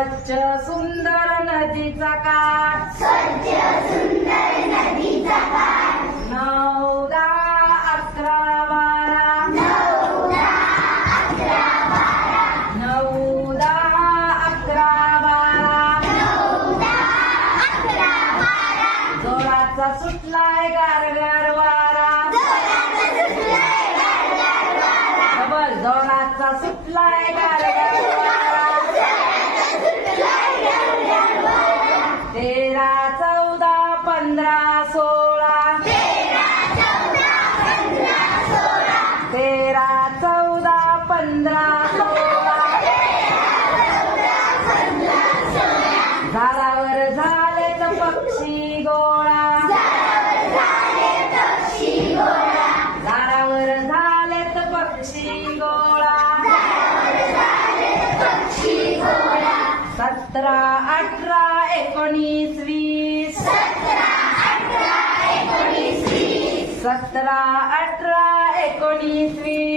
स्वच्छ सुंदर नदीचा काठ 9, 10, 11, 12 9, 10, 11, 12 जोराचा सुटलाय गारगार वारा डबल जोराचा सुटलाय गारगार वारा 13, 14, 15, 16 13, 14, 15, 16 झाडावर झालेत पक्षी गोळा झाडावर झालेत पक्षी गोळा 17, 18, 19, 20 17, 18, 19, 20